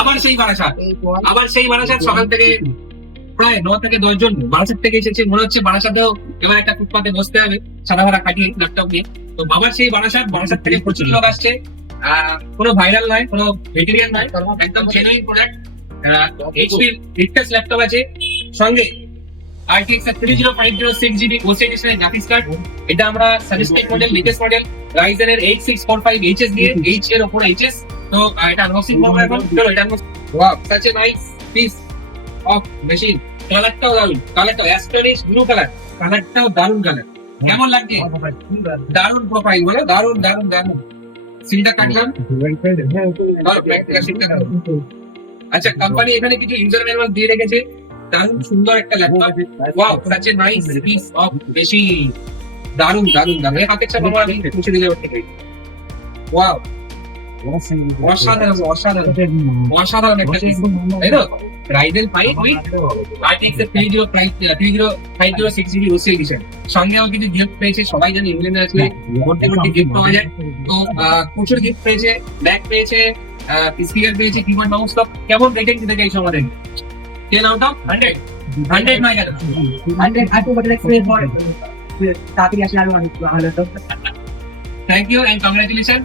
আবার সেই বারাসাত সকাল থেকে প্রায় 9 থেকে 10 জন বারাসাত থেকে এসেছে। মনে হচ্ছে বারাসাতেও এবার একটা ফুটপাতে বসতে হবে সাদা ভাড়া কাটিয়ে ল্যাপটপ নিয়ে। তো বাবার সেই বারাসাত থেকে প্রচুর লোক আসছে। কোনো ভাইরাল নয়, কোনো ভেটেরিয়ান নয়, একদম genuine product. HP latest laptop আছে, সঙ্গে RTX 3050 6GB OC এডিশনের গ্রাফিক্স কার্ড। এটা আমরা suggested model, latest model Ryzen এর 8645HS দিয়ে, H এর উপর HS। তো এটা আনবক্সিং করবো এখন। চলো এটা wow, such a nice piece of machine। কালারটাও দারুণ, কালারটাও অ্যাস্টনিশ ব্লু কালার, কালারটাও দারুণ কালার। কেমন লাগছে? দারুণ প্রোফাইল, বলো দারুণ দারুণ দারুণ। সিলটা কাটলাম। আচ্ছা, কোম্পানি এখানে কিছু ইউজার ম্যানুয়াল দিয়ে রেখেছে। দারুণ সুন্দর একটা laptop. Wow, such a nice piece of machine। দারুণ দারুণ দারুণ। এই হাতের চাপ আমি মুছে দিলে ওর থেকে। ওয়াও, অসাধারণ অসাধারণ অসাধারণ একটা piece, তাই তো? Ryzen 5 with RTX 3050 6GB OC edition. সঙ্গেও কিছু গিফট পেয়েছে। সবাই জানে ইংল্যান্ডে আসলে ভর্তি ভর্তি গিফট পাওয়া যায়। তো প্রচুর গিফট পেয়েছে, ব্যাগ পেয়েছে, স্পিকার পেয়েছে, কিবোর্ড মাউস। তো কেমন রেটিং দিতে চাইছো আমাদের? 10 out of 100? 100 নয় কেন? 100 আর 2 বছর এক্সপেরিয়েন্স পরে তাড়াতাড়ি আসলে আরো অনেক ভালো হতো। Thank you and congratulations.